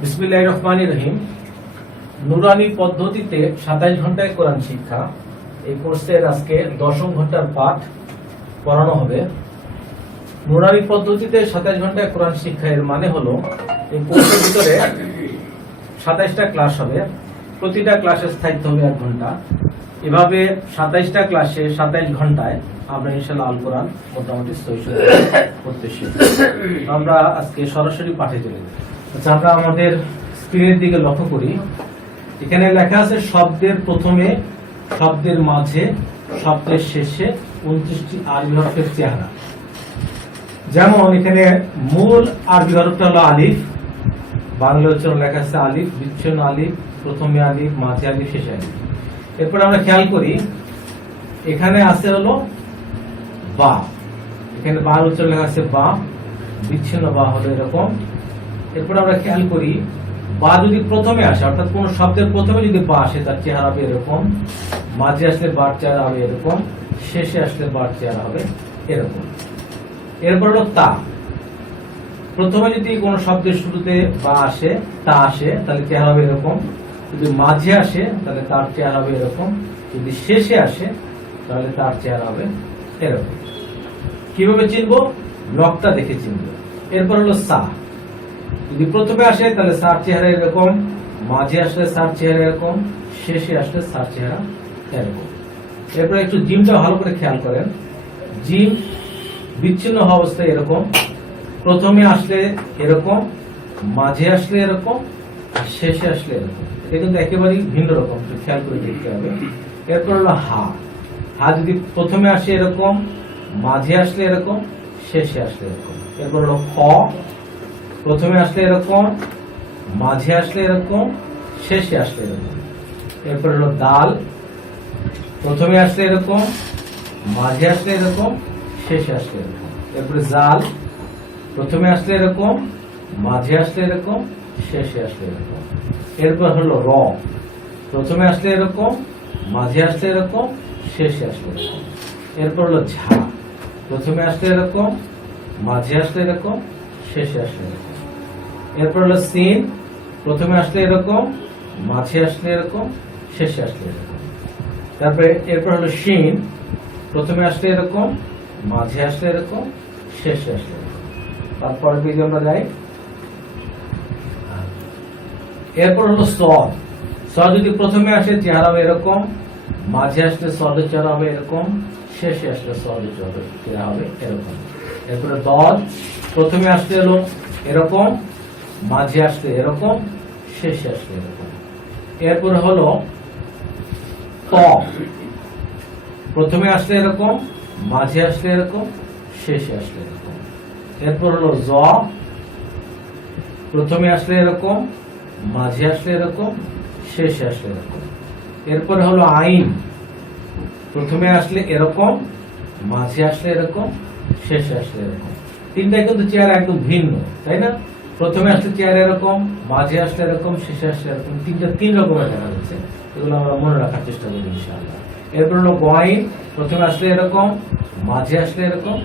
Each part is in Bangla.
বিসমিল্লাহির রহমানির রহিম। নুরানি পদ্ধতিতে 27 ঘন্টায় কোরআন শিক্ষা, এই কোর্সের আজকে 10ম ঘন্টার পাঠ পড়ানো হবে। নুরানি পদ্ধতিতে 27 ঘন্টায় কোরআন শিক্ষা এর মানে হলো এই কোর্সের ভিতরে 27টা ক্লাস হবে, প্রতিটা ক্লাসের স্থায়িত্ব হবে 1 ঘন্টা। এভাবে 27টা ক্লাসে 27 ঘন্টায় আমরা ইনশাআল্লাহ আল কোরআন মোটামুটি সহিহ করতে শিখব। আমরা আজকে সরাসরি পাঠে চলে যাব। আচ্ছা, আমরা আমাদের স্ক্রিনের দিকে লক্ষ্য করি। এখানে লেখা আছে শব্দের প্রথমে, শব্দের মাঝে, শব্দের শেষে 29টি আরবি হরফের চেহারা। যেমন এখানে মূল আরবি হরফটা হলো আলিফ, বাংলা উচ্চারণ লেখা আছে আলিফ, বিচ্ছিন্ন আলিফ, প্রথমে আলিফ, মাঝে আলিফ, শেষে আলিফ। এরপর আমরা খেয়াল করি এখানে আছে হলো বা, এখানে বাংলা উচ্চারণ লেখা আছে বা, বিচ্ছিন্ন বা হলো এরকম। এরপর আমরা খেয়াল করি বা যদি প্রথমে আসে, অর্থাৎ কোন শব্দের প্রথমে যদি বা আসে তার চেহারা হবে এরকম, মাঝে আসলে বার চেহারা হবে এরকম, শেষে আসলে বার চেহারা হবে এরকম। এরপর হলো তা, প্রথমে যদি কোন শব্দের শুরুতে বা আসে, তা আসে, তাহলে চেহারা হবে এরকম। যদি মাঝে আসে তাহলে তার চেহারা হবে এরকম, যদি শেষে আসে তাহলে তার চেহারা হবে এরকম। কিভাবে চিনবো? লকটা দেখে চিনবো। এরপর হলো সা, যদি প্রথমে আসে তাহলে সার চেহারা এরকম, মাঝে আসলে সার চেহারা এরকম, শেষে আসলে সার চেহারা এরকম। এরপর একটু জিমটা ভালো করে খেয়াল করেন। জিম বিচ্ছিন্ন হওয়া অবস্থায় এরকম, প্রথমে আসলে এরকম, মাঝে আসলে এরকম, শেষে আসলে এরকম। এটা কিন্তু একেবারেই ভিন্ন রকম, খেয়াল করে দেখতে হবে। এরপর হলো হা, হা যদি প্রথমে আসে এরকম, মাঝে আসলে এরকম, শেষে আসলে এরকম। এরপর হলো খ, প্রথমে আসলে এরকম, মাঝে আসলে এরকম, শেষে আসলে এরকম। এরপর হলো দাল, প্রথমে আসলে এরকম, মাঝে আসলে এরকম, শেষে আসলে এরকম। এরপরে জাল, প্রথমে আসলে এরকম, মাঝে আসলে এরকম, শেষে আসলে এরকম। এরপর হলো র, প্রথমে আসলে এরকম, মাঝে আসলে এরকম, শেষে আসলে এরকম। এরপর হলো ঝা, প্রথমে আসলে এরকম, মাঝে আসলে এরকম, শেষে আসলে এরকম। এরপর হলো সিন, প্রথমে আসলে এরকম, মাঝে আসলে এরকম, শেষে আসলে এরকম। তারপরে এরপর হলো শিন, প্রথমে আসলে এরকম, মাঝে আসলে এরকম, শেষে আসলে এরকম। তারপর পেজে আমরা যাই। এরপর হলো সদ, সদ যদি প্রথমে আসে চেহারা হবে এরকম, মাঝে আসলে সদের চেহারা হবে এরকম, শেষে আসলে সদের চেহারা হবে এরকম। এরপরে দদ, প্রথমে আসলে হলো এরকম, মাঝে আসলে এরকম, শেষে আসলে এরকম। এরপর হলো ত, প্রথমে আসলে এরকম, মাঝে আসলে এরকম, শেষে আসলে এরকম। এরপর হলো জ, প্রথমে আসলে এরকম, মাঝে আসলে এরকম, শেষে আসলে এরকম। এরপরে হলো আইন, প্রথমে আসলে এরকম, মাঝে আসলে এরকম, শেষে আসলে এরকম। তিনটাই কিন্তু চেহারা একদম ভিন্ন, তাই না? প্রথমে আসলে চেহারা এরকম, মাঝে আসলে এরকম, শেষে আসলে এরকম। তিন রকমের দেখা যাচ্ছে, এগুলো আমরা মনে রাখার চেষ্টা করি ইনশাআল্লাহ। এরপর হলো গয়ন, প্রথমে আসলে এরকম, মাঝে আসলে এরকম,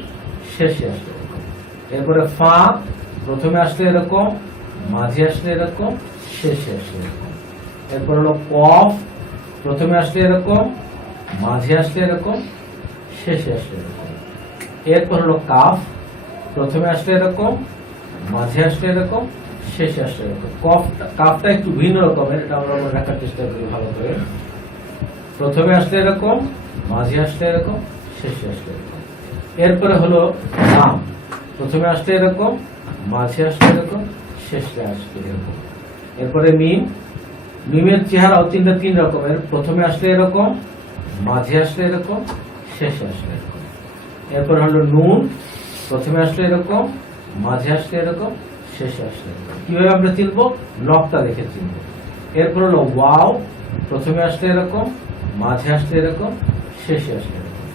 শেষে আসলে এরকম। এরপরে ফা, প্রথমে আসলে এরকম, মাঝে আসলে এরকম, শেষে আসলে এরকম। এরপর হলো কফ, প্রথমে আসলে এরকম, মাঝে আসলে এরকম, শেষে আসলে এরকম। এরপর হলো কাফ, প্রথমে আসলে এরকম, মাঝে আসলে এরকম, শেষে আসলে এরকম। কাফটা একটু ভিন্ন রকমের, এটা আমরা মনে রাখার চেষ্টা করি ভালো করে। প্রথমে আসলে এরকম, মাঝে আসলে এরকম, শেষে আসলে এরকম। এরপরে হলো লাম, প্রথমে আসলে এরকম, মাঝে আসলে এরকম, শেষে আসলে এরকম। এরপরে মিম, মিমের চেহারা তিন রকমের, প্রথমে আসলে এরকম, মাঝে আসলে এরকম, শেষে আসলে এরকম। এরপর হলো নুন, প্রথমে আসলে এরকম, মাঝে আসলে এরকম, শেষে আসলে এরকম। কিভাবে আমরা চিনবো? লকটা দেখে চিনবো। এরপর হলো ওয়াও, প্রথমে আসলে এরকম, মাঝে আসলে এরকম, শেষে আসলে এরকম।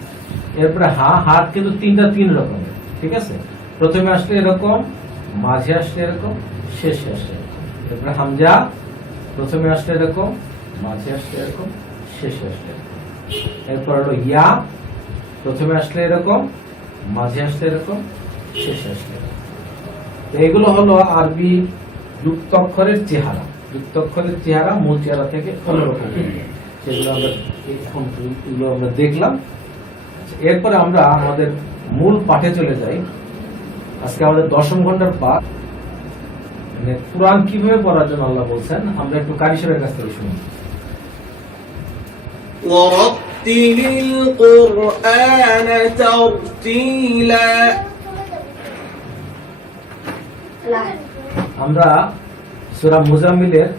এরপরে হা, হাত কিন্তু তিন রকমের, ঠিক আছে? প্রথমে আসলে এরকম, মাঝে আসলে এরকম, শেষে আসলে এরকম। এরপরে হামজা, প্রথমে আসলে এরকম, মাঝে আসলে এরকম, শেষে আসলে এরকম। এরপর হলো ইয়া, প্রথমে আসলে এরকম, মাঝে আসলে এরকম, শেষে আসলে এরকম। এগুলো হলো আরবি যুক্তাক্ষরের চেহারা, যুক্তাক্ষরের চেহারা মূল চেহারা থেকে অন্যরকম, সেগুলো আমরা দেখলাম। এরপরে আমরা আমাদের মূল পাঠে চলে যাই। আজকে আমাদের দশম ঘন্টার পাঠ, মানে কোরআন কিভাবে পড়ার জন্য আল্লাহ বলছেন, আমরা একটু কারি সাহেবের কাছ থেকে শুনি। ওয়ারাত্তিলিল কুরআন তারতিলা। আমরা সূরা মুজাম্মিলের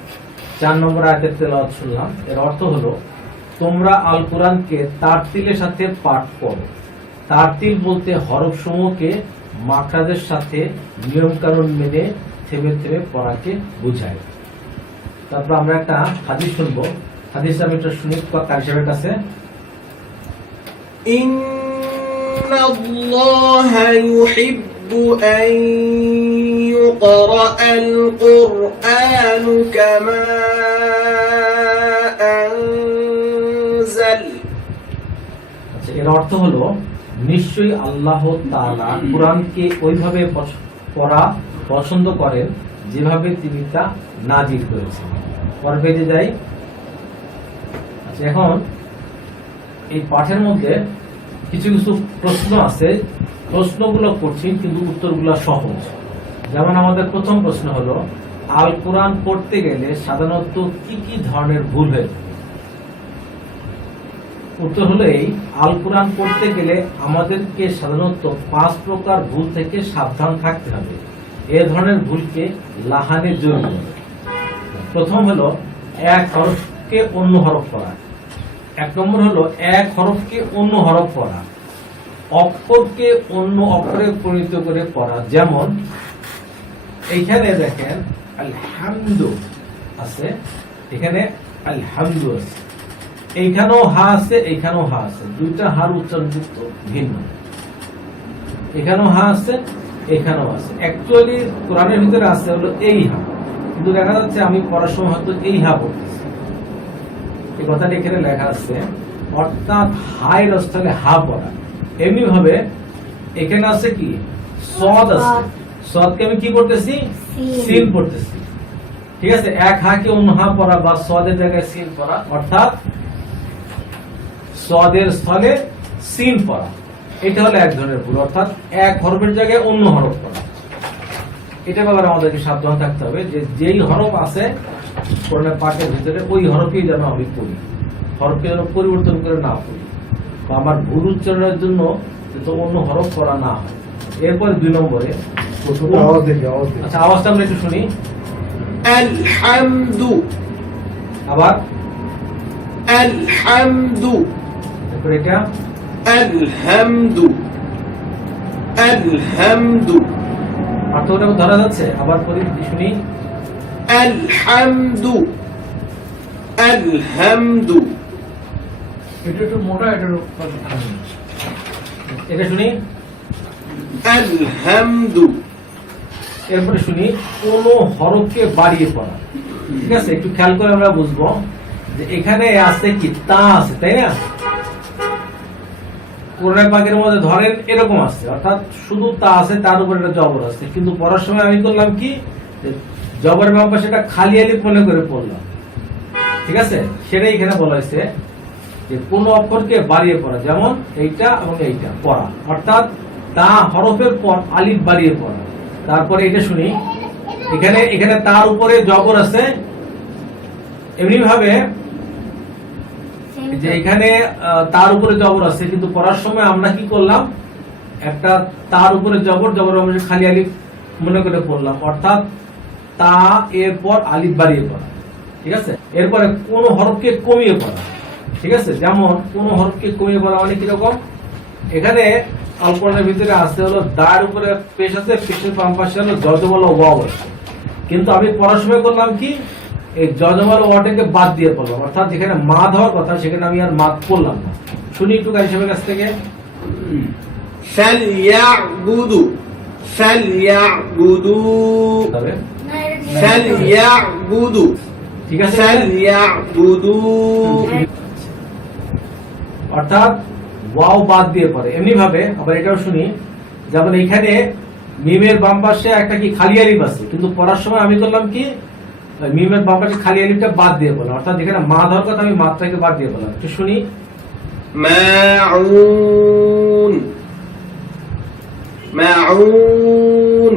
4 নম্বর আয়াতের তেলাওয়াত শুনলাম। এর অর্থ হলো, তোমরা আল কোরআনকে তারতিলের সাথে পাঠ করো। তারতিল বলতে হরফ সমূহকে মাখরাজের সাথে নিয়ম কানুন মেনে থেমে থেমে পড়াকে বোঝায়। তারপর আমরা একটা হাদিস শুনবো। হাদিস আমি একটা শুনি কারি সাহেবের কাছে। ইন্নাল্লাহা ইউহিব্বু আন ইউকরাআল কুরআনু কামা আনজাল। আচ্ছা, এর অর্থ হলো, নিশ্চয়ই আল্লাহ তাআলা কোরআনকে ওইভাবে পড়া পছন্দ করেন যেভাবে তিনি তা নাজিল করেছেন। পরের পেজে যাই। আচ্ছা, এখন এই পাঠের মধ্যে কিছু কিছু প্রশ্ন আছে। প্রশ্নগুলো কঠিন কিন্তু উত্তরগুলো সহজ। যেমন আমাদের প্রথম প্রশ্ন হলো, আল কোরআন পড়তে গেলে সাধারণত কি কি ধরনের ভুল হয়ে থাকে? উত্তর হলো এই, আল কোরআন পড়তে গেলে আমাদেরকে সাধারণত 5 প্রকার ভুল থেকে সাবধান থাকতে হবে। এ ধরনের ভুলকে লাহানে জড়িয়ে যাবে। প্রথম হলো এক হরফকে অন্য হরফ পড়া। 1 নম্বর হলো এক হরফকে অন্য হরফ পড়া, অক্ষরকে অন্য অক্ষরে পরিণত করে পড়া। যেমন এইখানে দেখেন আলহামদু আছে, এখানে আলহামদু আছে, এইখানেও হা আছে, এইখানেও হা আছে, দুইটা হার উচ্চারণযুক্ত ভিন্ন। এখানেও হা আছে, এখানেও আছে। অ্যাকচুয়ালি কোরআনের ভিতরে আছে হলো এই হা, কিন্তু দেখা যাচ্ছে আমি পড়ার সময় হয়তো এই হা পড়তেছি। এই কথাটা এখানে লেখা আছে, অর্থাৎ হায়ের স্থলে হা পড়া। এমনি ভাবে এখানে আছে কি সদ আছে, সদকে আমি কি পড়তেছি? সিন পড়তেছি। ঠিক আছে, এক হাকে অন্য হা পড়া বা সদের জায়গায় সিন পড়া, অর্থাৎ সদের স্থলে সিন পড়া। এটা হলো এক ধরনের ভুল, অর্থাৎ এক হরফের জায়গায় অন্য হরফ পড়া। এটা ব্যাপারে আমাদেরকে সাবধান থাকতে হবে যে যেই হরফ আছে কোরআনের পাঠের ভিতরে ওই হরফই যেন আমি পড়ি, হরফকে যেন পরিবর্তন করে না পড়ি, বা আমার ভুল উচ্চারণের জন্য যাতে অন্য হরফ পড়া না হয়। এরপর 2 নম্বরে, আচ্ছা আওয়াজটা আমরা একটু শুনি। আলহামদু, আবার আলহামদু, এরপর এটা আলহামদু, আলহামদু। পাঠটা ধরা যাচ্ছে? আবার পড়ি, শুনি। আলহামদু, আলহামদু। এটা একটু মোটা, এটা শুনি। আলহামদু। এরপরে শুনি কোন হরফকে বাড়িয়ে পড়া। ঠিক আছে, একটু খেয়াল করে আমরা বুঝবো যে এখানে আছে কি তা আছে, তাই না? কোরআন পাকের মধ্যে ধরেন এরকম আছে, অর্থাৎ শুধু তা আছে, তার উপর একটা জবর আছে, কিন্তু পড়ার সময় আমি করলাম কি, জবরের বাম পাশে এটা খালি আলিফ মনে করে পড়লাম। ঠিক আছে, সেটাই এখানে বলা হয়েছে যে কোন অক্ষরকে বাড়িয়ে পড়া, যেমন এইটা এবং এইটা পড়া, অর্থাৎ তা হরফের পর আলিফ বাড়িয়ে পড়া। তারপরে এটা শুনি, এখানে তার উপরে জবর আছে। এমনি ভাবে যে এখানে তার উপরে জবর আছে, কিন্তু পড়ার সময় আমরা কি করলাম, একটা তার উপরে জবর, জবর খালি আলিফ মনে করে পড়লাম, অর্থাৎ তা এরপর আলিফ বাড়িয়ে পড়া। ঠিক আছে, এরপরে কোন হরফকে কমিয়ে পড়া। ঠিক আছে, যেমন কোন হরফকে কমিয়ে পড়া মানে কিরকম, এখানে আল কোরআনের ভিতরে আছে হলো দার উপরে পেশ আছে, পেশের বাম পাশে হলো জজমাল ওয়াও আছে, কিন্তু আমি পড়ার সময় করলাম কি, এই জজমাল ওয়াটাকে বাদ দিয়ে পড়লাম, অর্থাৎ যেখানে মাদ হওয়ার কথা সেখানে আমি আর মাদ পড়লাম না। শুনি একটু কারি সাহেবের কাছ থেকে। ফালইয়াবুদু, ফালইয়াবুদু, ফালইয়াবুদু। ঠিক আছে, ফালইয়াবুদু, অর্থাৎ ওয়াও বাদ দিয়ে পড়ে। এমনি ভাবে আবার এটাও শুনি, যেমন এখানে মিমের বাম পাশে একটা কি খালি আলিফ আছে, কিন্তু পড়ার সময় আমি করলাম কি মিমের বাম পাশে খালি আলিফটা বাদ দিয়ে বললাম, অর্থাৎ যেখানে মা ধর কথা আমি মাত্রাকে বাদ দিয়ে বললাম। একটু শুনি। মাউন মাউন,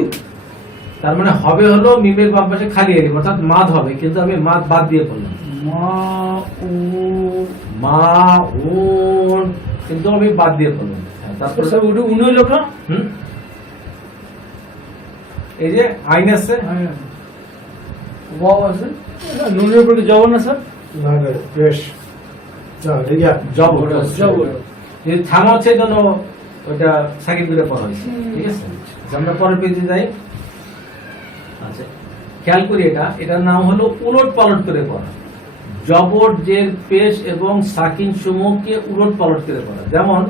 তার মানে হবে হলো মিমের বাম পাশে খালি আলিফ অর্থাৎ মাদ হবে, কিন্তু আমি মাদ বাদ দিয়ে বললাম মাউন, কিন্তু আমি বাদ দিয়ে বললাম। তারপর স্যার ওটা উনি হইল না, এই যে আইন আছে, ওয়াও আছে, নুনের উপরে কি জবর না স্যার? না না বেশ না রিয়া জবর জবর। যদি থামা হচ্ছে এই জন্য ওটা সাকিব করে পড়া হয়েছে। ঠিক আছে, আচ্ছা, আমরা পরের পেজে যাই। আচ্ছা, খেয়াল করি এটার নাম হলো উলট পালট করে পড়া। জবর, জের, পেশ এবং সাকিন সমূহকে উলট পালট করে পড়া। যেমন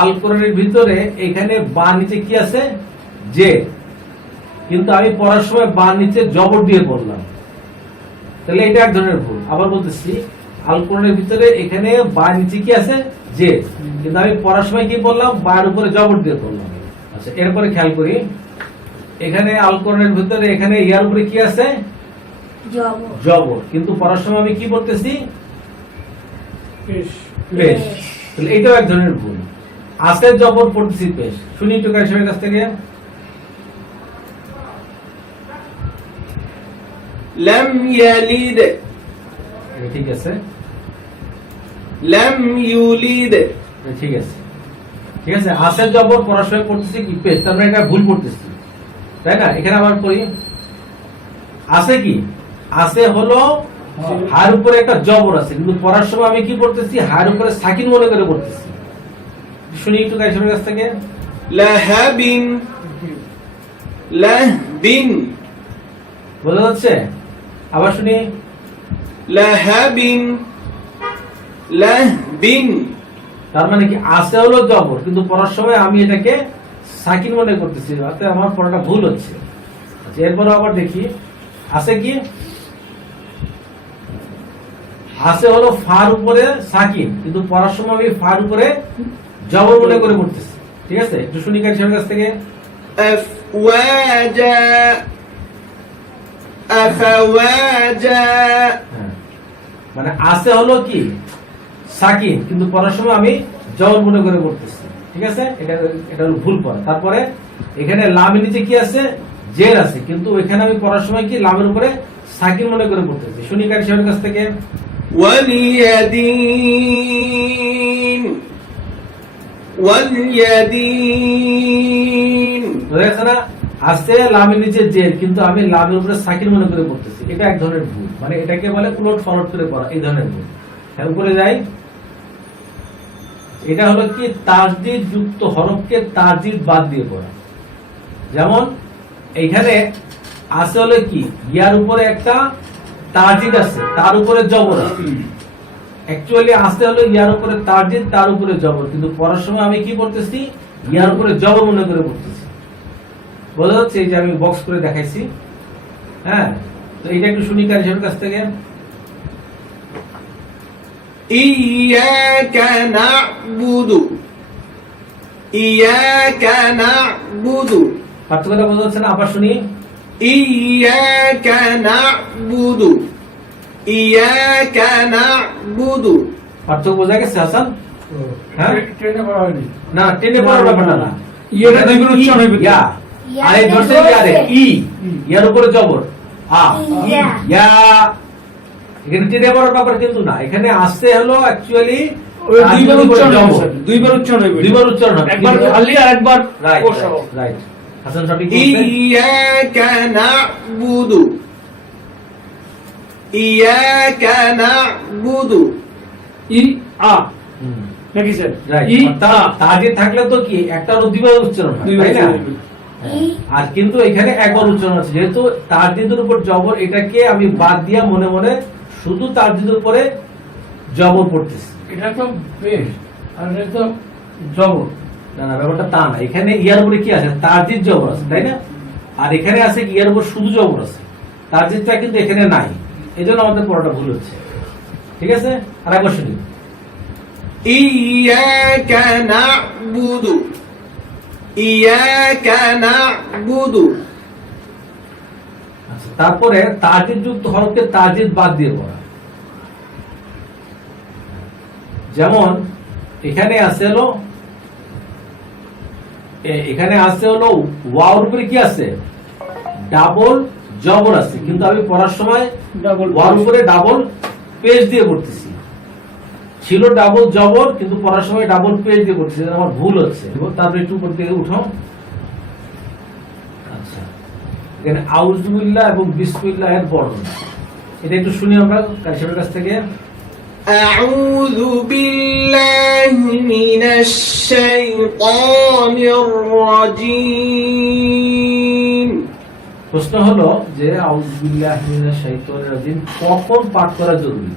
আল কোরআনের ভিতরে এখানে বা নিচে কি আছে জে, কিন্তু আমি পড়ার সময় বা নিচে জবর দিয়ে পড়লাম, তাহলে এটা এক ধরনের ভুল। আবার বলতেছি, আল কোরআনের ভিতরে এখানে বা নিচে কি আছে জে, কিন্তু আমি পড়ার সময় কি বললাম বার উপরে জবর দিয়ে পড়লাম। আচ্ছা, এরপরে খেয়াল করি এখানে আল কোরআনের ভিতরে এখানে ইয়ার উপরে কি আছে জবর, কিন্তু পড়ার সময় আমি কি বলতেছি পেশ। তাহলে এটাও এক ধরনের ভুল। আছে জবর পড়তেছি পেশ। শুনি একটু কারিশমের কাছ থেকে। লাম ইয়ালিদ ঠিক আছে, লাম ইউলিদ ঠিক আছে, ঠিক আছে। আছে জবর পড়ার সময় পড়তেছি কি পেশ, তার মানে এটা ভুল পড়তেছি, তাই না? এখানে আবার পড়ি, আছে কি আছে হলো হার উপরে একটা জবর আছে, কিন্তু পড়ার সময় আমি কি পড়তেছি হার উপরে সাকিন মনে করে পড়তেছি। শুনি একটু কারিশমের কাছ থেকে। লাহাবিন লাহবিন বোঝা যাচ্ছে? আবার শুনি। লাহাবিন লাহবিন, তার মানে কি আছে হলো জবর, কিন্তু পড়ার সময় আমি এটাকে সাকিন মনে করতেছি, অর্থাৎ আমার পড়াটা ভুল হচ্ছে। আচ্ছা, এরপরে আবার দেখি আছে কি আছে হলো ফার উপরে সাকিন, কিন্তু পড়ার সময় আমি ফার উপরে জবর মনে করে পড়তেছি। ঠিক আছে, একটু শুনি কারিশমের কাছ থেকে। আফওয়াজা আফওয়াজা, মানে আছে হলো কি সাকিন, কিন্তু পড়ার সময় আমি জবর মনে করে পড়তেছি। ঠিক আছে, এটা হলো ভুল পড়া। তারপরে এখানে লামের নিচে কি আছে জের আছে, কিন্তু এখানে আমি পড়ার সময় কি লামের উপরে সাকিন মনে করে পড়তেছি। শুনি কারিশমের কাছ থেকে। ওয়ালিয়াদিন ওয়ালিয়াদিন, বোঝা গেছে না? আছে লামের নিচে জের, কিন্তু আমি লামের উপরে সাকিন মনে করে পড়তেছি। এটা এক ধরনের ভুল, মানে এটাকে বলে উলট পালট করে পড়া, এই ধরনের ভুল। হ্যাঁ, উপরে যাই। এটা হলো কি তাসদিদ যুক্ত হরফকে তাসদিদ বাদ দিয়ে পড়া। যেমন এইখানে আছে হলো কি ইয়ার উপরে একটা তাসদিদ আছে, তার উপরে জবর আছে। অ্যাকচুয়ালি আসতে হলো ইয়ার উপরে তাসদিদ, তার উপরে জবর, কিন্তু পড়ার সময় আমি কি পড়তেছি ইয়ার উপরে জবর মনে করে পড়তেছি। বোঝা যাচ্ছে? এই যে আমি বক্স করে দেখাইছি। হ্যাঁ, তো এটা একটু শুনি কারিশমের কাছ থেকে। ইয়াকা না'বুদু ইয়াকা না'বুদু, পার্থক্যটা বোঝা যাচ্ছে না? আবার শুনি। ইয়াকা না'বুদু ইয়াকা না'বুদু, পার্থক্য বোঝা গেছে হাসান? হ্যাঁ, ট্রেনে পড়া হয়নি। না টেনে পড়ার ব্যাপারটা না। ইয়েটা দুইবার উচ্চারণ হইবে। ইয়া আরে ধরছে কি আরে ই ইয়ার উপরে জবর আ ইয়া। ইয়া, এখানে টেনে পড়ার ব্যাপার কিন্তু না। এখানে আসতে হলো অ্যাকচুয়ালি ওই দুইবার উচ্চারণ হইবে স্যার, দুইবার উচ্চারণ হইবে। দুইবার উচ্চারণ হবে, একবার কিন্তু- খালি আর একবার রাইট কোষাও। রাইট। হাসান সঠিক বলছে। ইয়াকা না'বুদু ইয়াকা না'বুদু, ই আ হুম, নাকি স্যার? রাইট। ই অর্থাৎ আ তাজিদ থাকলে তো কি একটা হলো দুইবার উচ্চারণ হয়, দুইবার তাই না? উচ্চারণ হইবে। আর কিন্তু এখানে একবার উচ্চারণ আছে, যেহেতু তারদিদের উপর জবর, এটাকে আমি বাদ দিয়া মনে মনে শুধু তারদিদের উপরে জবর পড়তেছি। এটা তো বেশ, আর এটা তো জবর। না না, ব্যাপারটা তা না। এখানে ইয়ার উপরে কি আছে তারদিদ জবর আছে, তাই না? আর এখানে আছে কি ইয়ার উপর শুধু জবর আছে, তারদিদটা কিন্তু এখানে নাই। এই জন্য আমাদের পড়াটা ভুল হচ্ছে। ঠিক আছে, আর একবার শুনি। ইয়াকা না'বুদু إياك نعبد আচ্ছা, তারপরে তাজিদ যুক্ত হরফকে তাজিদ বাদ দিয়ে পড়া। যেমন এখানে আছে হলো ওয়াওর উপরে কি আছে, ডাবল জবর আছে, কিন্তু আমি পড়ার সময় ডাবল ওয়ার উপরে ডাবল পেজ দিয়ে পড়তেছি। ছিল ডাবল জবর, কিন্তু পড়ার সময় ডাবল পেজ দিয়ে পড়তেছি, আমার ভুল হচ্ছে। তারপরে একটু উপর দিকে উঠো। আচ্ছা, এখানে আউযুবিল্লাহ এবং বিসমিল্লাহ এর বর্ণনা, এটা একটু শুনি আমরা কারিশাবের কাছ থেকে। أعوذ بالله من الشيطان الرجيم প্রশ্ন হলো যে আউযুবিল্লাহি মিনাশ শাইতানির রাজিম কখন পাঠ করা জরুরি?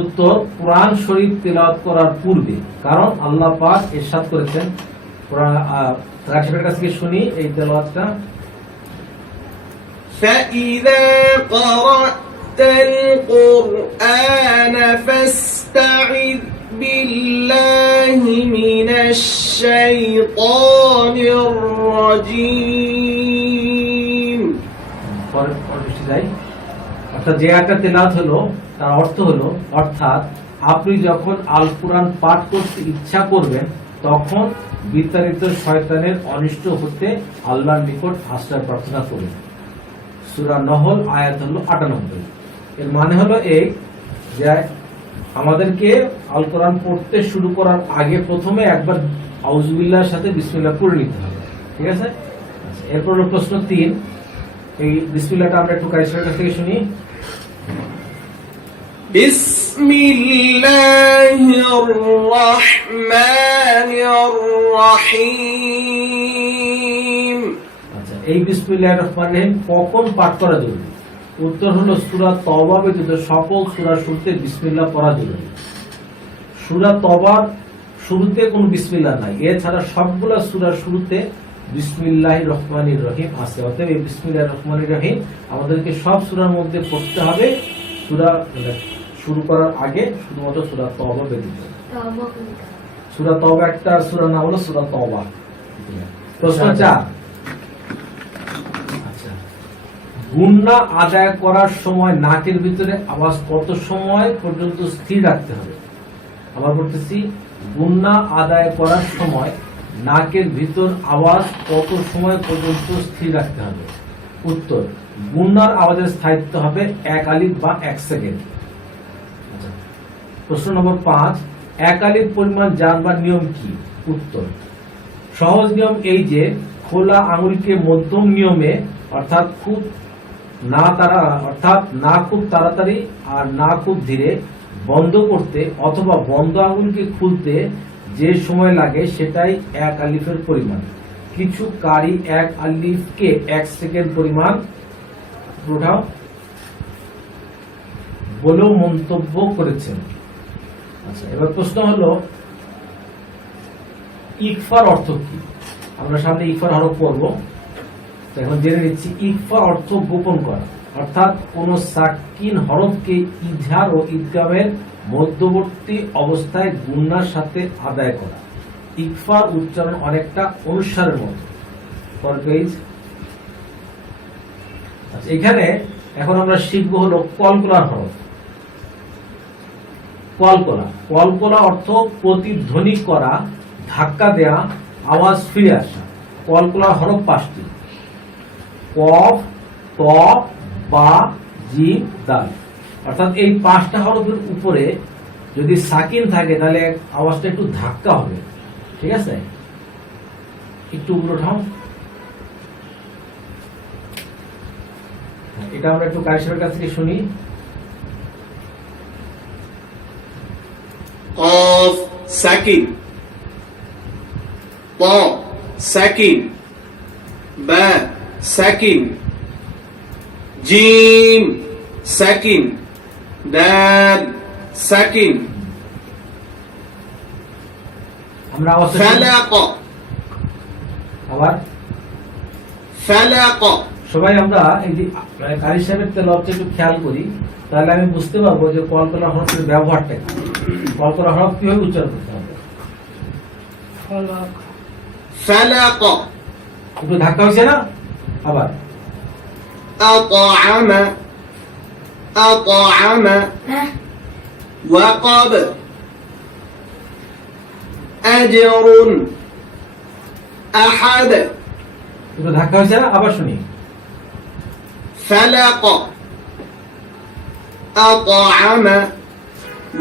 উত্তর, কোরআন শরীফ তেলাওয়াত করার পূর্বে, কারণ আল্লাহ পাক ইরশাদ করেছেন। কোরআন রাশিদের কাছ থেকে শুনি এই তেলাওয়াতটা। فإذا قرأت القرآن فاستعذ بالله من الشيطان الرجيم পরের পৃষ্ঠায় যাই। অর্থাৎ যে একটা তেলাওয়াত হলো তার অর্থ হলো, অর্থাৎ আপনি যখন আল কোরআন পাঠ করতে ইচ্ছা করবেন তখন বিতাড়িত শয়তানের অনিষ্ট হতে আল্লাহর নিকট আশ্রয় প্রার্থনা করুন। সূরা নহল আয়াত হলো ৯৮। এর মানে হলো এই যে আমাদেরকে আল কোরআন পড়তে শুরু করার আগে প্রথমে একবার আউযুবিল্লাহর সাথে বিসমিল্লাহ পড়ে নিতে হবে। ঠিক আছে? আচ্ছা, এরপর হলো প্রশ্ন ৩। এই বিসমিল্লাহটা আমরা একটু কারিশাবের কাছ থেকে শুনি। بسم الله الرحمن الرحيم আচ্ছা, এই বিসমিল্লাহির রহমানির রহিম কখন পাঠ করা জরুরি? উত্তর হলো সূরা তওবা ব্যতীত সকল সূরার শুরুতে বিসমিল্লাহ পড়া জরুরি। সূরা তওবার শুরুতে কোনো বিসমিল্লাহ নাই, এছাড়া সবগুলা সূরার শুরুতে বিসমিল্লাহির রহমানির রহিম আছে। অতএব এই বিসমিল্লাহির রহমানির রহিম আমাদেরকে সব সূরার মধ্যে পড়তে হবে, সূরা শুরু করার আগে, শুধুমাত্র সূরা তওবা ব্যতীত। সূরা তওবা একটা, আর সূরা নাম হলো সূরা তওবা। প্রশ্ন ৪। আচ্ছা, গুন্না আদায় করার সময় নাকের ভিতরে আওয়াজ কত সময় পর্যন্ত স্থির রাখতে হবে? আবার বলতেছি, গুন্না আদায় করার সময় নাকের ভিতর আওয়াজ কত সময় পর্যন্ত স্থির রাখতে হবে? উত্তর, গুন্নার আওয়াজের স্থায়িত্ব হবে ১ আলিফ বা ১ সেকেন্ড। আচ্ছা, প্রশ্ন নম্বর ৫। ১ আলিফ পরিমাণ জানবার নিয়ম কি? উত্তর, সহজ নিয়ম এই যে খোলা আঙুলকে মধ্যম নিয়মে, অর্থাৎ না খুব তাড়াতাড়ি আর না খুব ধীরে বন্ধ করতে, অথবা বন্ধ আঙুলকে খুলতে যে সময় লাগে সেটাই ১ আলিফের পরিমাণ। কিছু কারি ১ আলিফকে ১ সেকেন্ড পরিমাণ বলেও মন্তব্য করেছেন। আচ্ছা, এবার প্রশ্ন হলো ইকফার অর্থ কি? আমরা সামনে ইকফার হরফ পড়ব, এখন জেনে নিচ্ছি। ইকফা অর্থ গোপন করা, অর্থাৎ কোন সাকিন হরফকে ইজহার ও ইদগামের মধ্যবর্তী অবস্থায় গুন্নার সাথে আদায় করা। ইকফার উচ্চারণ অনেকটা অনুসারের মতো। আচ্ছা, এখানে এখন আমরা শিখবো হলো কলকলার হরফ। কলকলা অর্থ প্রতিধ্বনি করা, ধাক্কা দেয়া, আওয়াজ ফিরে আসা। কলকলার হরফ ৫টি: কফ, ত, বা, জিম, দাল। অর্থাৎ এই ৫টা হরফের উপরে যদি সাকিন থাকে তাহলে আওয়াজটা একটু ধাক্কা হবে। ঠিক আছে? একটু উপরে উঠাও। এটা আমরা একটু কারিশাবের কাছ থেকে শুনি। قاف ساكن ط ساكن با ساكن جيم ساكن دال ساكن আমরা আওয়াজ فلق আবার فلق সবাই আমরা এই যে কারিশাবের তেলাওয়াতটা একটু খেয়াল করি, তাহলে আমি বুঝতে পারবো যে কলকলা হরফের ব্যবহারটা কি। কলকলা হরফ কিভাবে উচ্চারণ করতে হবে? فلق একটু ধাক্কা হয়েছে না? আবার أطعم أطعم وقب أجر أحد একটু ধাক্কা হয়েছে না? আবার শুনি فلق أطعم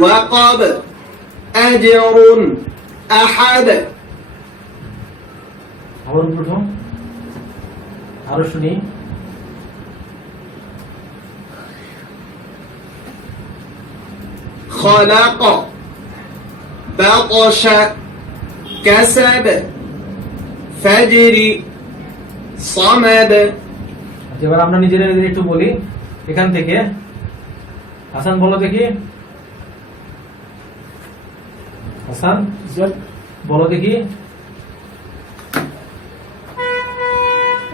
وقب أجر أحد আবার প্রথম আরো শুনি خلق بطش كسب فجر صمد আচ্ছা, এবার আমরা নিজেরা নিজেরা একটু বলি এখান থেকে। হাসান বলো দেখি, হাসান স্যার বলো দেখি।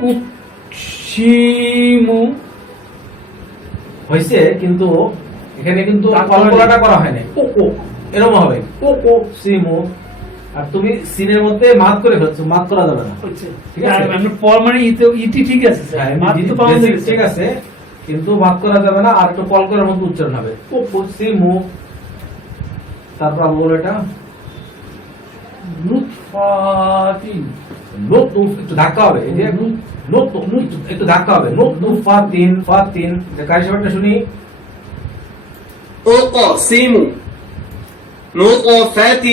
উৎসিমু হয়েছে, কিন্তু এখানে কিন্তু কল্পনাটা করা হয় না। ও ও এরকম হবে, ও ও সিমু। আর তুমি সিনের মধ্যে মাত করে ফেলছো, মাত করা যাবে না। ঠিক আছে? আমি পর মানে ইতি ঠিক আছে স্যার, হ্যাঁ, মাত্র basic পাওয়া যাবে ঠিক আছে, কিন্তু মাত করা যাবে না। আর একটু কল করার মতো উচ্চারণ হবে, ও ও সিমু। তারপর আমি বলো এটা লুৎফাতিন লুৎফ, একটু ধাক্কা হবে। এই যে লুৎফ, একটু ধাক্কা হবে। লুৎফাতিন ফাতিন। কারি শব্দটা শুনি أقسم نطفة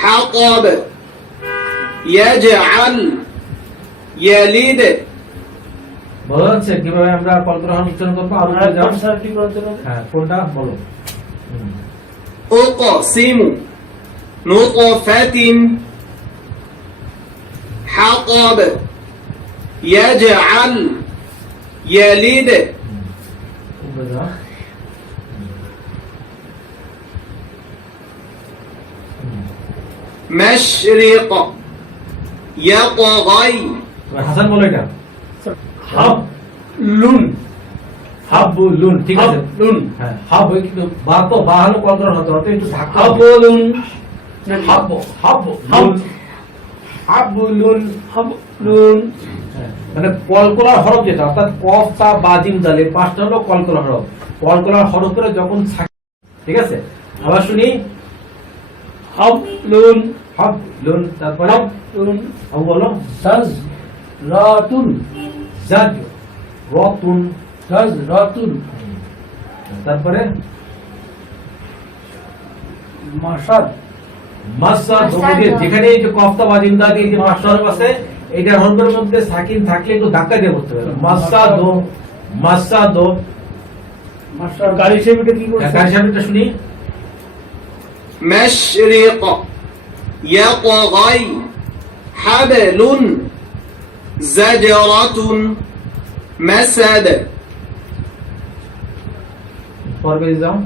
حطب يجعل يلد বোঝা যাচ্ছে কিভাবে আমরা কল করা উচ্চারণ করবো? আরো একটু যাও। স্যার কি করতে হবে? হ্যাঁ, কোনটা বলো? أقسم نطفة حطب يجعل يلد উপরে যাও। مشرق يطغي এবার হাসান বলো এটা হাব লুন হাবলুন। ঠিক আছে, লুন হ্যাঁ হাব, কিন্তু বা তো বা হলো কল করা হতো, অত একটু ধাক্কা হবে। হাবলুন হাব হাব হাব হাবলুন। হাবলুন মানে কলকলার হরফ যেটা, অর্থাৎ কফ তা বা জিম দাল, এই পাঁচটা হলো কলকলার হরফ। কলকলার হরফের যখন থাকে, ঠিক আছে? আবার শুনি হাবলুন হাবলুন। তারপরে হাবলুন আবু বলো সাজ রাতুন জাজ রতুন। সাজ রাতুন তারপরে মাসাদ মাসা দমুদে, যেখানে এই যে কফতা বা জিম দাল, এই যে পাঁচটা হরফ আছে, এইটার হরফের মধ্যে সাকিন থাকলে একটু ধাক্কা দিয়ে করতে হবে। মাসা দো, মাসা দো। মাসাদ গাড়ি সেবিটা কি করছে? কারি সাহেবটা শুনি مشرق يطغي حبل زجرة مسد পর্বে যাও।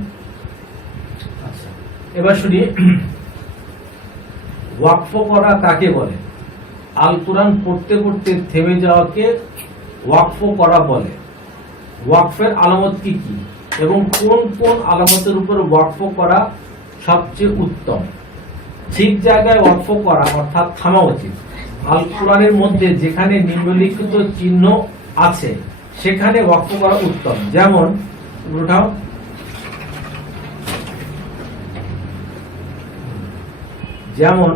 আচ্ছা, এবার শুনি ওয়াকফ করা কাকে বলে? আল কোরআন পড়তে পড়তে থেমে যাওয়াকে ওয়াকফ করা বলে। ওয়াকফের আলামত কি কি এবং কোন কোন আলামতের উপর ওয়াকফ করা সবচেয়ে উত্তম? ঠিক জায়গায় ওয়াকফ করা অর্থাৎ থামা উচিত। আল কোরআনের মধ্যে যেখানে নিম্নলিখিত চিহ্ন আছে সেখানে ওয়াকফ করা উত্তম। যেমন উঠাও, যেমন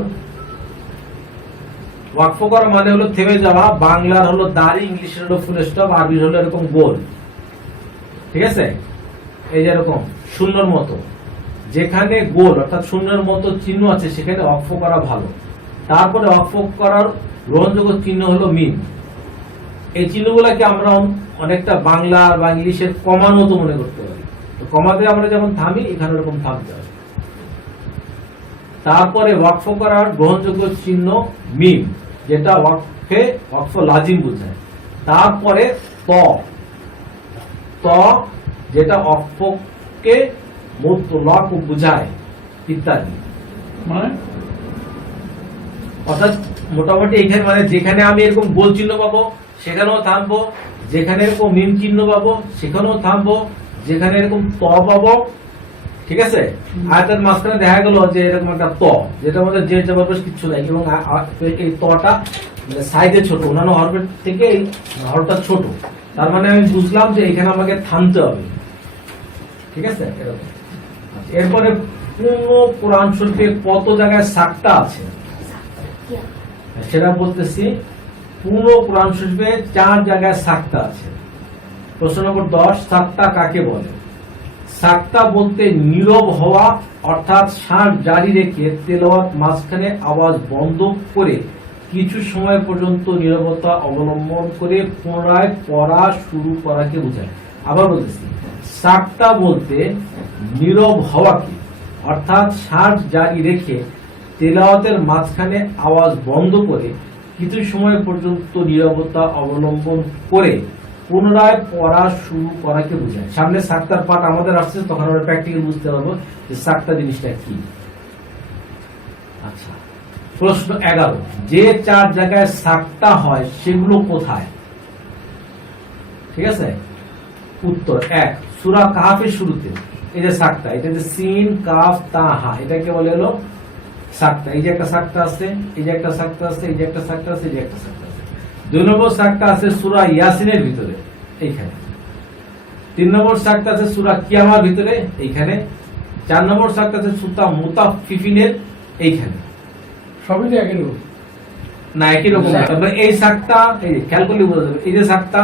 ওয়াকফ করা মানে হলো থেমে যাওয়া। বাংলার হলো দাড়ি, ইংলিশের হলো ফুল স্টপ, আরবির হলো এরকম গোল। ঠিক আছে? এই যে এরকম শূন্যর মতো, যেখানে গোল অর্থাৎ শূন্যের মতো চিহ্ন আছে সেখানে ওয়াকফ করা ভালো। তারপরে ওয়াকফ করার গ্রহণযোগ্য চিহ্ন হলো মিম। এই চিহ্নগুলোকে আমরা অনেকটা বাংলা বা ইংলিশের কমার মতো মনে করতে পারি। তো কমাতে আমরা যেমন থামি, এখানে এরকম থামতে হবে। তারপরে ওয়াকফ করার গ্রহণযোগ্য চিহ্ন মিম, যেটা ওয়াকফে ওয়াকফ লাজিম বোঝায়। তারপরে ত, ত যেটা ওয়াকফকে মুতলাক বোঝায় ইত্যাদি। মানে অর্থাৎ মোটামুটি এখানে মানে যেখানে আমি এরকম গোল চিহ্ন পাবো সেখানেও থামবো, যেখানে এরকম মিম চিহ্ন পাবো সেখানেও থামবো, যেখানে এরকম ত পাবো ঠিক আছে, আয়াতের মাঝখানে দেখা গেল যে এরকম একটা ত, যেটার মধ্যে যে জবর পেশ কিছু নাই, এবং এই তটা সাইজে ছোট, অন্যান্য হরফের থেকে এই হরফটা ছোট, তার মানে আমি বুঝলাম যে এখানে আমাকে থামতে হবে। ঠিক আছে, এরকম। এরপরে পূর্ণ কোরআন শরীফে কত জায়গায় সাক্তা আছে সেটা বলতেছি। পূর্ণ কোরআন শরীফে 4 জায়গায় সাক্তা আছে। প্রশ্ন নম্বর 10, সাক্তা কাকে বলে? সাক্তা বলতে নীরব হওয়া, অর্থাৎ শ্বাস জারি রেখে তেলাওয়াত মাঝখানে আওয়াজ বন্ধ করে কিছু সময় পর্যন্ত নীরবতা অবলম্বন করে পুনরায় পড়া শুরু করাকে বোঝায়। আবার বলতেছি, সাক্তা বলতে নীরব হওয়াকে, অর্থাৎ শ্বাস জারি রেখে তেলাওয়াতের মাঝখানে আওয়াজ বন্ধ করে কিছু সময় পর্যন্ত নীরবতা অবলম্বন করে পুনরায় পড়া শুরু করাকে বোঝায়। সামনে সাক্তার পাঠ আমাদের আসছে, তখন আমরা প্র্যাকটিক্যাল বুঝতে পারবো যে সাক্তা জিনিসটা কি। আচ্ছা, প্রশ্ন 11, যে 4 জায়গায় সাক্তা হয় সেগুলো কোথায়? ঠিক আছে, উত্তর 1, সূরা কাহফের শুরুতে এই যে সাক্তা, এটা যে সিন কাফ তা হা, এটাকে বলে হলো সাক্তা। এই যে একটা সাক্তা আছে, এই যে একটা সাক্তা আছে, এই যে একটা সাক্তা আছে, এই যে একটা সাক্তা আছে। 2 নম্বর সাক্তা আছে সূরা ইয়াসিনের ভিতরে, এইখানে। 3 নম্বর সাক্তা আছে সূরা কিয়ামার ভিতরে, এইখানে। 4 নম্বর সাক্তা আছে সূরা মুতাফফিফিনের, এইখানে। সবই তো একই রকম না, একই রকম না। তবে এই সাক্তা, এই যে খেয়াল করলে বোঝা যাবে, এই যে সাক্তা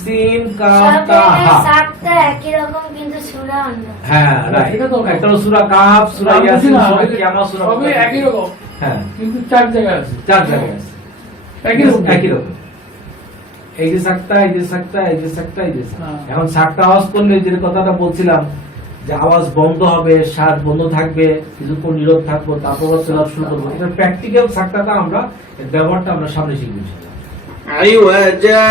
সিন কাফ তা হা, সাতটা একই রকম কিন্তু সূরা অন্য। হ্যাঁ রাইট। এটা তো একটা হলো সূরা কাফ, সূরা ইয়াসিন, সূরা কিয়ামা, সূরা সবই একই রকম, হ্যাঁ, কিন্তু 4 জায়গায় আছে, 4 জায়গায় আছে একই রকম। একই রকম। এই যে সাক্তা, এই যে সাক্তা, এই যে সাক্তা, এই যে সাক্তা। হ্যাঁ। এখন সাক্তা আওয়াজ করলে যে কথাটা বলছিলাম যে আওয়াজ বন্ধ হবে, শ্বাস বন্ধ থাকবে, কিছুক্ষণ নীরব থাকবো, তারপর তেলাওয়াত শুরু করবো। এটা প্র্যাকটিক্যাল সাক্তাটা আমরা, এর ব্যবহারটা আমরা সামনে শিখব। عوجا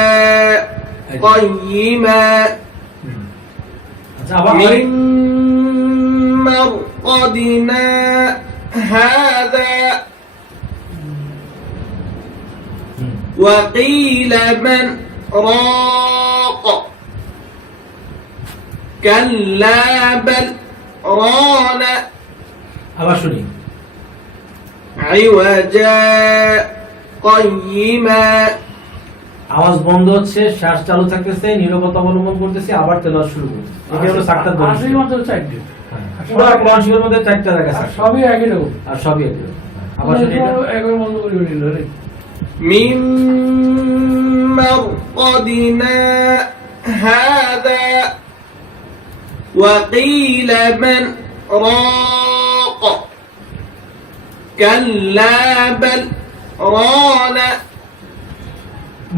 قيما আচ্ছা, আবার من مرقدنا هذا وقيل من راق كلا بل ران আবার শুনি। عوجا قيما আওয়াজ বন্ধ হচ্ছে, শ্বাস চালু থাকতেছে, নীরবতা অবলম্বন করতেছে, আবার তেলাওয়াত শুরু করতেছে। এটা হলো সাক্তার দোষ। আসলে মাত্র 4টি, পুরো কোরআন শরীফের মধ্যে 4টা জায়গা আর সাক্তা, সবই একই রকম। আর সবই একই রকম। আবার শুনি এটা। একবার বন্ধ করে নিল রে। من مرقدنا هذا وقيل من راق كلا بل ران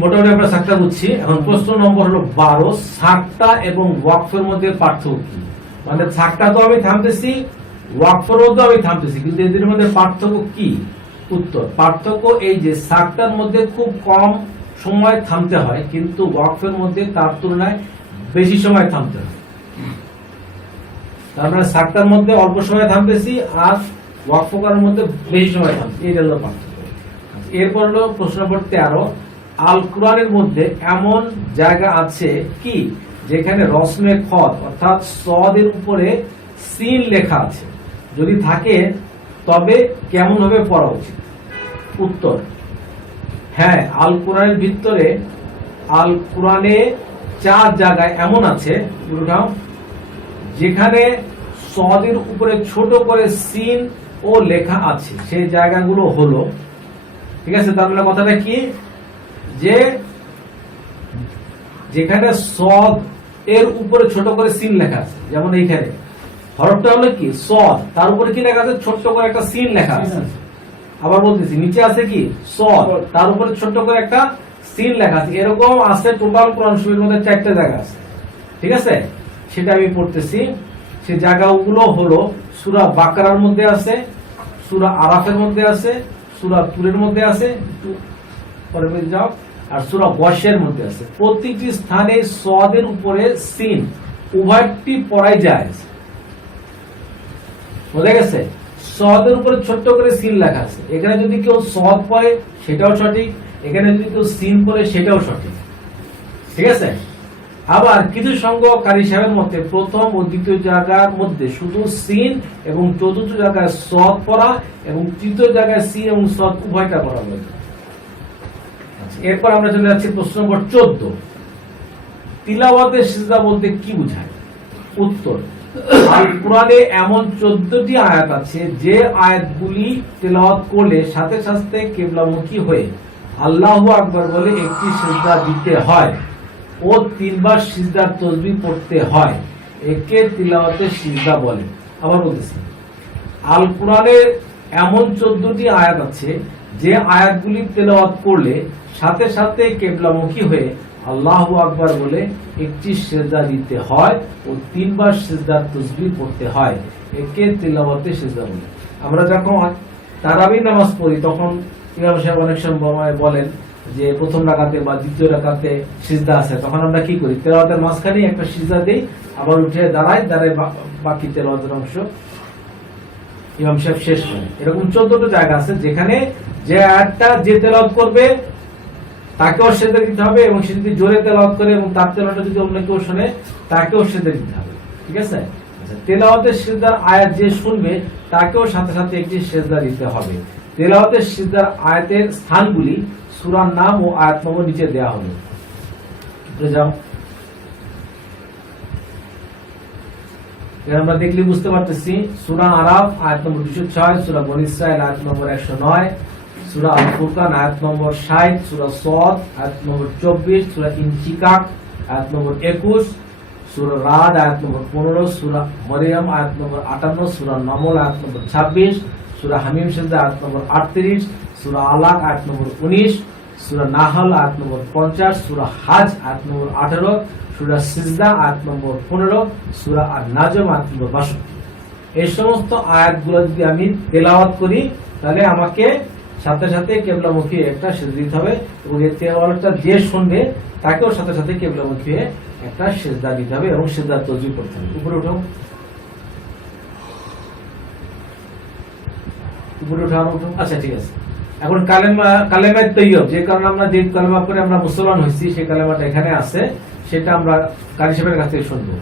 মোটামুটি আমরা সাক্তা বুঝছি। এখন প্রশ্ন নম্বর হলো 12, সাক্তা এবং ওয়াকফের মধ্যে পার্থক্য কি? মানে সাক্তা তো আমি থামতেছি, ওয়াকফের মধ্যে আমি থামতেছি, কিন্তু এদের মধ্যে পার্থক্য কি? উত্তর, পার্থক্য এই যে সাক্তার মধ্যে খুব কম সময় থামতে হয়, কিন্তু ওয়াকফের মধ্যে তার তুলনায় বেশি সময় থামতে হয়। তার মানে সাক্তার মধ্যে অল্প সময় থামতেছি, আর ওয়াকফ করার মধ্যে বেশি সময় থামতেছি, এটা হলো পার্থক্য। এরপর হলো প্রশ্ন নম্বর 13, আল কোরআনের মধ্যে এমন জায়গা আছে কি যেখানে রসমে খত অর্থাৎ সদের উপরে সিন লেখা আছে? যদি থাকে তবে কেমন ভাবে পড়া উচিত? উত্তর, হ্যাঁ, আল কোরআনের ভিতরে, আল কোরআনে 4 জায়গায় এমন আছে যেখানে সদের উপরে ছোট করে সিন ও লেখা আছে। সেই জায়গাগুলো হলো, ঠিক আছে, তার মানে কথাটা কি, যে যেখানে সদ এর উপরে ছোট করে সিন লেখা আছে, যেমন এইখানে হরফটা হলো কি সদ, তার উপরে কি লেখা আছে, ছোট্ট করে একটা সিন লেখা আছে। আবার বলতেছি, নিচে আছে কি সদ, তার উপরে ছোট্ট করে একটা সিন লেখা আছে। এরকম আছে টোটাল কোরআন শরীফের মধ্যে 4টা জায়গা আছে। ঠিক আছে, সেটা আমি পড়তেছি। সেই জায়গাগুলো হলো সূরা বাকারার মধ্যে আছে, সূরা আরাফের মধ্যে আছে, সূরা তুরের মধ্যে আছে, একটু পরে যাও, আর সূরা গশের মধ্যে আছে। প্রতিটি স্থানে সদের উপরে সিন উভয়টি পড়াই যায়। বোঝা গেছে? সদের উপরে ছোট্ট করে সিন লেখা আছে। এখানে যদি কেউ সদ পড়ে সেটাও সঠিক, এখানে যদি কেউ সিন পড়ে সেটাও সঠিক। ঠিক আছে, আবার কিছু সংখ্যকারী সাহেবের মতে প্রথম ও দ্বিতীয় জায়গার মধ্যে শুধু সিন এবং চতুর্থ জায়গায় সদ পড়া এবং তৃতীয় জায়গায় সিন এবং সদ উভয়টা পড়া হয়েছে। এরপর আমরা চলে যাচ্ছি প্রশ্ন নম্বর 14। তিলাওয়াতের সিজদা বলতে কি বোঝায়? উত্তর, আল কোরআনে এমন 14টি আয়াত আছে যে আয়াতগুলি তেলাওয়াত করলে সাথে সাথে কিবলামুখী হয়ে আল্লাহু আকবার বলে একটি সিজদা দিতে হয় ও 3 বার সিজদার তাসবিহ পড়তে হয়, একে তিলাওয়াতের সিজদা বলে। আবার বলতেছি, আল কোরআনে এমন 14টি আয়াত আছে যে আয়াতগুলি তেলাওয়াত করলে সাথে সাথে কিবলামুখী হয়ে আল্লাহু আকবার বলে একটি সিজদা দিতে হয় ও 3 বার সিজদার তাসবিহ পড়তে হয়, একে তিলাওয়াতের সিজদা বলে। আমরা যখন তারাবি নামাজ পড়ি তখন ইমাম সাহেব অনেক সময় বলেন যে প্রথম রাকাতে বা দ্বিতীয় রাকাতে সিজদা আছে, তখন আমরা কি করি? তেলাওয়াতের মাঝখানে একটা সিজদা দেই, আবার উঠে দাঁড়াই, বাকি তেলাওয়াতের অংশ ইমাম সাহেব শেষ করে। এরকম 14টা জায়গা আছে যেখানে যে আয়াতটা যে তেলাওয়াত করবে তাকেও সিজদা দিতে হবে এবং সে যদি জোরে তেলাওয়াত করে এবং তার তেলাওয়াতটা যদি অন্য কেউ শুনে তাকেও সিজদা দিতে হবে। ঠিক আছে? আচ্ছা, তেলাওয়াতের সিজদার আয়াত যে শুনবে তাকেও সাথে সাথে একটি সিজদা দিতে হবে। তেলাওয়াতের সিজদার আয়াতের স্থানগুলি সূরার নাম ও আয়াত নম্বর নিচে দেওয়া হলো। যাও, আমরা দেখলে বুঝতে পারতেছি। সূরা আরাফ আয়াত নম্বর 206, সূরা বনী ইসরাঈল আয়াত নম্বর 109, সূরা আল ফুরকান আয়াত নম্বর 60, সূরা সদ আয়াত নম্বর 24, সূরা ইনশিকাক আয়াত নম্বর 21, সূরা রাদ আয়াত নম্বর 15, সূরা মরিয়ম আয়াত নম্বর 58, সূরা নামল আয়াত নম্বর 26, সূরা হামিম সিজদা আয়াত নম্বর 38, সূরা আলাক আয়াত নম্বর 19, সূরা নাহল আয়াত নম্বর 50, সূরা হাজ আয়াত নম্বর 18, সূরা সিজদা আয়াত নম্বর 15, সূরা আন-নাজম আয়াত নম্বর 62। এই সমস্ত আয়াতগুলো যদি আমি তেলাওয়াত করি তাহলে আমাকে সাথে সাথে কিবলামুখী একটা সিজদা দিতে হবে এবং এই তেলাওয়াতটা যে শুনবে তাকেও সাথে সাথে কিবলামুখী একটা সিজদা দিতে হবে এবং সিজদার তাসবিহ করতে হবে। উপরে উঠো, উপরে উঠো। আচ্ছা, ঠিক আছে। এখন কালেমা তৈয়ব, যে কারণে আমরা যে কালেমা পড়ে আমরা মুসলমান হয়েছি সেই কালেমাটা এখানে আছে, সেটা আমরা কারি সাহেবের কাছ থেকে শুনবো।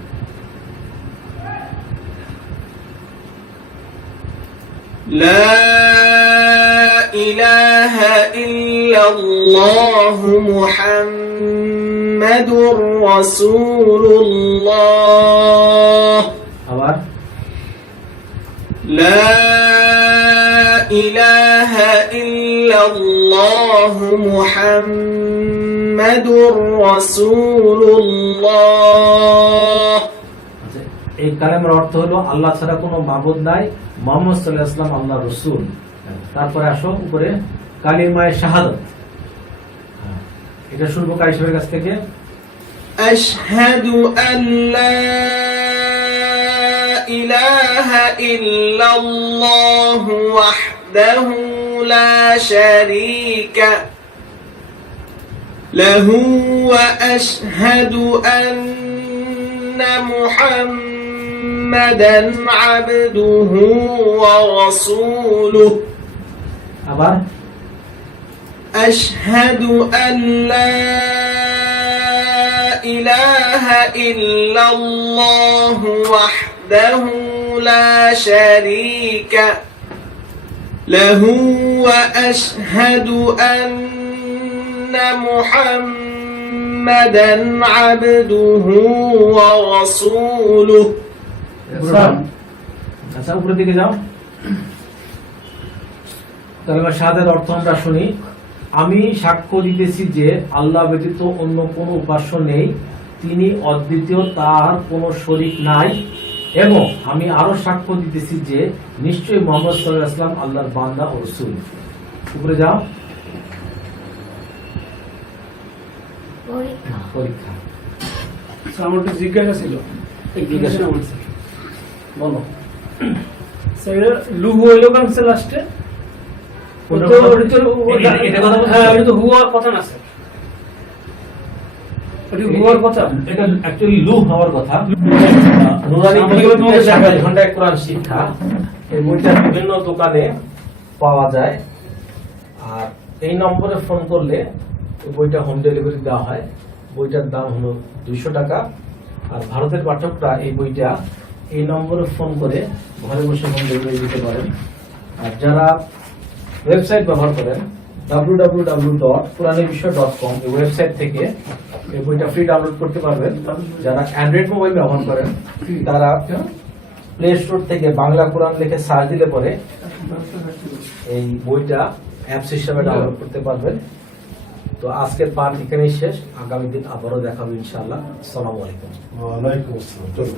লা ইলাহা ইল্লাল্লাহু মুহাম্মাদুর রাসূলুল্লাহ। আবার লা ইলাহা ইল্লাল্লাহু মুহাম্মাদুর রাসূলুল্লাহ। আচ্ছা, এই কালেমার অর্থ হলো আল্লাহ ছাড়া কোনো মাবুদ নাই, মুহাম্মদ সাল্লাল্লাহু আলাইহি ওয়াসাল্লাম আল্লাহর রাসূল। তারপরে আসো উপরে কালিমায়ে শাহাদাত, এটা শুনবো কারি সাহেবের কাছ থেকে। আশহাদু আল্লা ইলাহা ইল্লাল্লাহু ওয়াহদাহু লা শারীকা লাহু ওয়া আশহাদু আন্না মুহাম্মাদান আবদুহু ওয়া রাসূলুহু। আবার আশহাদু আল্লা ইলাহা ইল্লাল্লাহু ওয়াহদাহু লা শারীকা লাহু ওয়া আশহাদু আন্না মুহাম্মাদান আবদুহু ওয়া রাসূলুহু। আচ্ছা, উপরের দিকে যাও। কালেমা শাহাদাতের অর্থ আমরা শুনি। আমি সাক্ষ্য দিতেছি যে আল্লাহ ব্যতীত অন্য কোনো উপাস্য নেই, তিনি অদ্বিতীয়, তার কোনো শরীক নাই, এবং আমি আরো সাক্ষ্য দিতেছি যে নিশ্চয়ই মুহাম্মদ সাল্লাল্লাহু আলাইহি ওয়াসাল্লাম আল্লাহর বান্দা ও রাসূল। উপরে যাও। পরীক্ষা আমার একটু জিজ্ঞাসা ছিল, বলো। লুহু হইলো কাছে লাস্টে, হুয়ার কথা না স্যার, হুয়ার কথা, এটা অ্যাকচুয়ালি লু হওয়ার কথা। নুরানি ঘন্টায় কোরআন শিক্ষা, এই বইটা বিভিন্ন দোকানে পাওয়া যায়, আর এই নম্বরে ফোন করলে এই বইটা হোম ডেলিভারি দেওয়া হয়। বইটার দাম হলো 200 টাকা। আর ভারতের পাঠকরা এই বইটা এই নম্বরে ফোন করে ঘরে বসে হোম ডেলিভারি দিতে পারেন। আর যারা ওয়েবসাইট ব্যবহার করেন www.quranebishwa.com এই ওয়েবসাইট থেকে এই বইটা ফ্রি ডাউনলোড করতে পারবেন। যারা অ্যান্ড্রয়েড মোবাইল ব্যবহার করেন তারা প্লে স্টোর থেকে বাংলা কোরআন লিখে সার্চ দিলে পরে এই বইটা অ্যাপস হিসেবে ডাউনলোড করতে পারবেন। তো আজকের পাঠ এখানেই শেষ, আগামী দিন আবারও দেখাবো ইনশাআল্লাহ। আসসালামু আলাইকুম। ওয়ালাইকুম আসসালাম। চলো।